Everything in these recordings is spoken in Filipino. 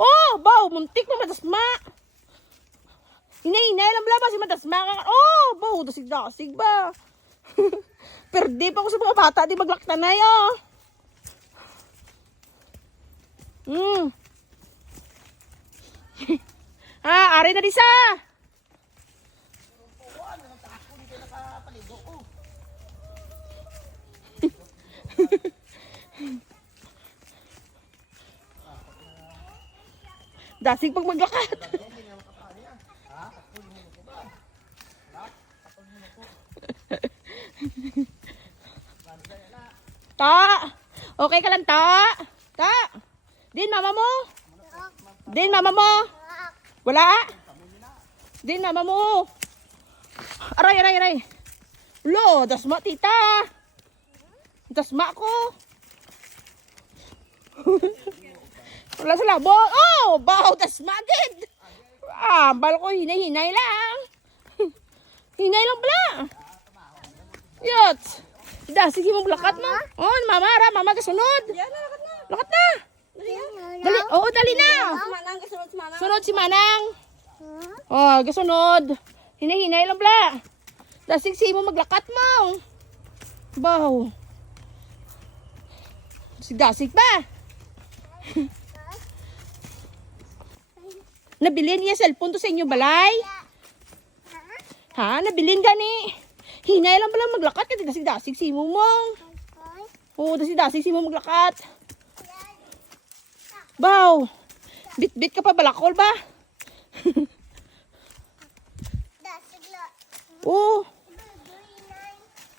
Oh, baw, muntik na madasma. Hinay-hinay lang bala ba si madasma ka. Oh, baw, dasig-dasig ba. Perde pa ako sa mga bata, di maglaktanay, oh. Ari na disa. Dasig pag maglakat. Ta, okay ka lang ta? Ta, din mama mo? Din mama mo? Wala? Din mama mo? Aray. Lo, dasma tita. Dasma ko. Wala sa labo. Oh, baw, dasma agad. Bal ko, hinay lang. Hinay lang pala. Yot. Sige mo lakat mo. Oh, mama kasunod. Lakat na. Dali. Oo, dali na. Sunod si Manang. Oh, kasunod. Hinay lang pala. Sige mo maglakat mo. Baw. Dasig pa. Nabilin niya cellphone to sa inyo balay? Ha? Nabilin gani? Hinay lang pala maglakat kasi dasig-dasig simo mo. Oo, dasig-dasig simo maglakat. Baw. Bit-bit ka pa balakol ba? Oo.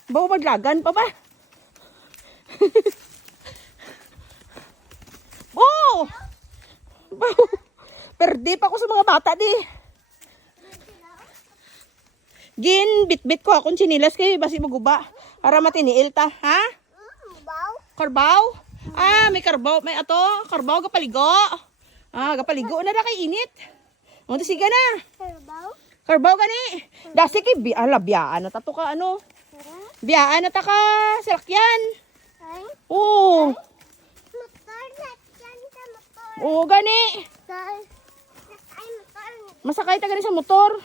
Baw, maglagan pa ba? Oh! Baw. Perde pa ako sa mga bata di. Gin, bit-bit ko akong chinilas kayo, basi maguba. Para matiniil ta, ha? Karbaw? May karbaw, may ato, karbaw gapaligo. Gapaligo na kay init. O, sige na. Karbaw gani. Dasi kay biyaan na tato ka ano. Biyaan na ta ka, salakyan. Oo. Oo, gani. Masakay ta gani sa motor.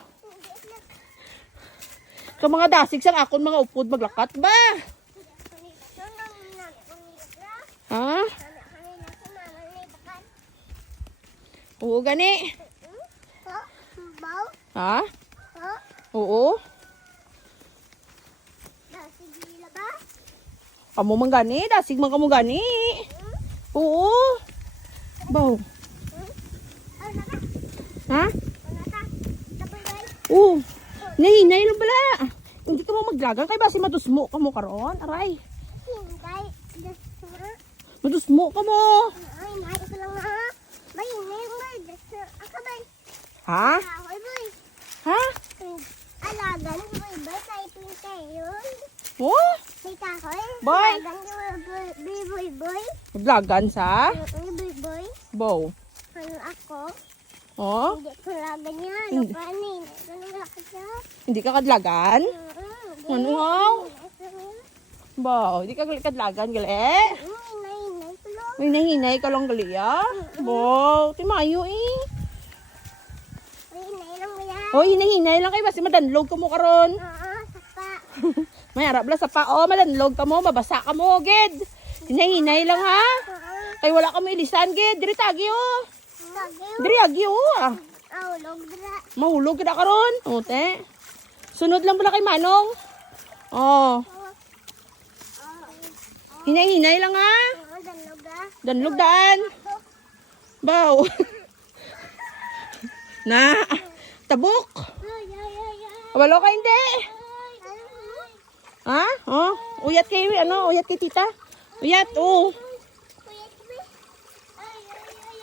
Sa mga dasig sang akon mga upod maglakat ba? Ha? Oo, gani. Ha? Oo. Amo man gani, dasig man kamo gani. Oo. Baw. Ha? Oo. Hinay lang bala. Hindi ka mo maglagang kay basi madusmo ka mo karon. Aray. Madusmo ka mo. Ha? Ha? Oh? Boy? Maglagan sa? Bow. Oh? Hindi ka kadlagan? Ano wow? Baw, hindi ka kadlagan gali? Hinay ka lang gali ah? Baw, timayo eh. Oh, hinay lang kayo basi madanlog ka mo karon. May harap lang sa pao, madanlog ka mo, mabasa ka mo, ged. Hinay lang ha? Kay wala ka mo ilisan, ged. Diri tagi oh. Diri agi oh. Mahulog ka na karon. O, te. Sunod lang pala kay Manong. Oh. Hinay lang ha? Danlog daan. Baw. Na. Tabuk. Walo ka hindi. Ha? Oh, uyat kay uyat kay tita. Uyat, oh.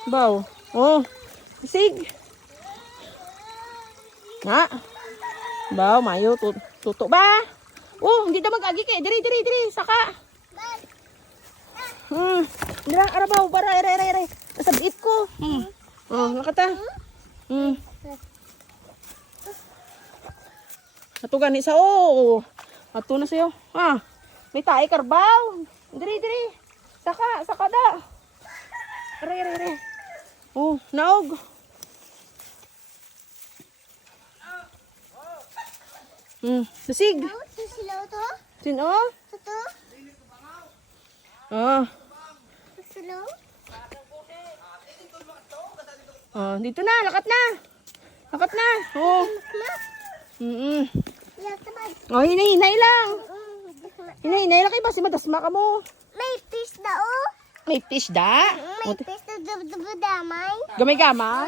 Baw. Oh. Sig. Ha? Baw, mayo tuto ba? Oh, hindi ta mag-agi kay. Diri. Saka. Dira arabaw para ere. Nasabit ko. Oh, nakata. Ato gani sa ato na sayo. May tae karbaw. Diri. Saka da. Are. Oh, naog. Dasig. Sisilaw to? Sino? Ito? Ah. Sisilaw? Ah, dito na, lakat na. Lakat na. Oh. Yata ba? Oh, hinay-hinay lang. Hinay-hinay lang kayo ba? Si madasma ka mo. May fish na oh. May fish da. May fish na damay. Gamay-gamay.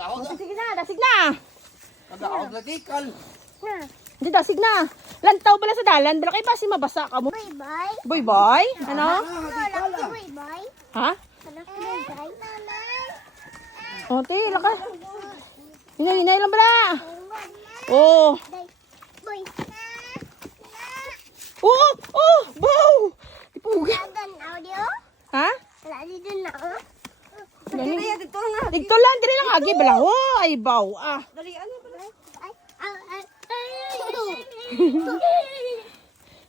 Oh, sige na, dasig na. Nag-aog latikal. Hindi, dasig na. Lantaw bala sa dalan. Bala kayo ba si mabasa ka mo? Bye-bye. Boy-boy? Ano? Laki bye-bye. Ha? Laki bye-bye. Nanay. Oh, te, laka. Hinay-hinay lang bala. Oh. Boy. Oh, oh, bow. Tipuga. Ladan audio. Ha? Lali din na oh. Dito lang, dili lang agi bala. Oh, ay baw. Ah. Ay, ay.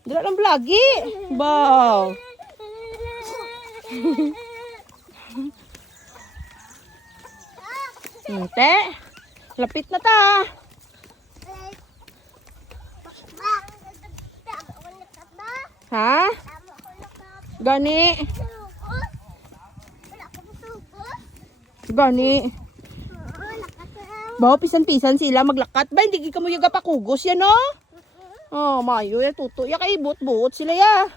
Dili lang lagi. Baw. Te. Lapit na ta. Ha? Gani. Gani. Baw, pisan-pisan sila maglakat. Ba, hindi ka mo yung gapakugos yan, no? Oh, mayo, ya tuto. Ya kay buot-buot sila, ya.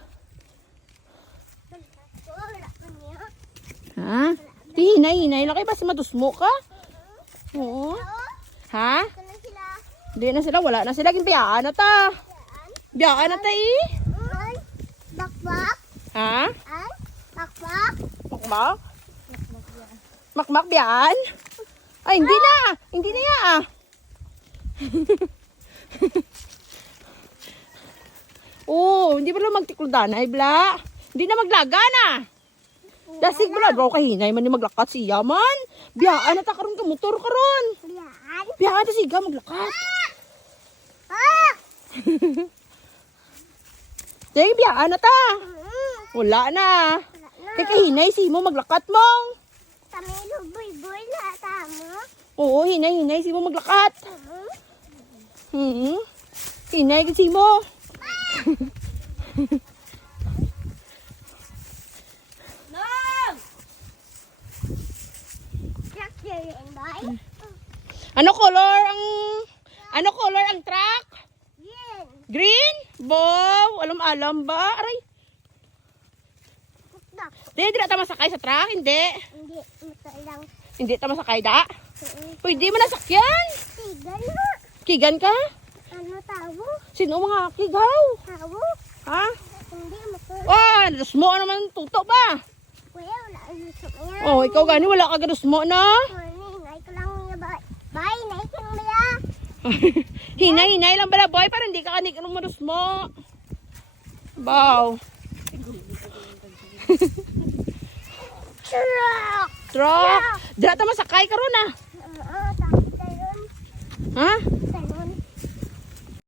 Ha? Hinay-hinay lang kayo ba si madusmo ka? Oo. Ha? Hindi na sila, wala na sila. Biyaan na ta. Biyaan na ta eh. Bakbak. Ha? Ay, bakbak. Makmak? Makmak biyaan? Ay, hindi na. Hindi na ya. Oh, hindi ba lang magtikludanay, bla? Hindi na maglaga na. Dasig bala, bro, kahinay man ni maglakat siya man. Biyaan na ta karon ka motor karon. Yan. Biyaan ta siga maglakat. Ah! Sige, biyaan na ta. Wala na. Kay kahinay si mo maglakat mo. Tamilo boy na tamo. Oo, hinay si mo maglakat. Hinay kasi mo. Ano color ang truck? Yan. Green? Bow, alam ba? Aray. Bakbak. Hindi na ta masakay sa truck, hindi. Hindi, ito lang. Hindi ta masakay da. Pwede mo nasakyan. Tigan na. Kigan ka? Ano tawo? Sino mga kigaw? Tawo? Ha? Hindi mo to. Ah, mo naman tuto ba? Kuya, wala ang gusto mo yan. Oh, ikaw gani wala ka gadus mo na. Morning, ay ko lang yung bye. Bye, naising mo ya. Hinay lang bala boy para hindi ka kanik anong madus mo. Bow. Truck. Truck. Dira ta masakay karon ah. Takot kayo. Ha?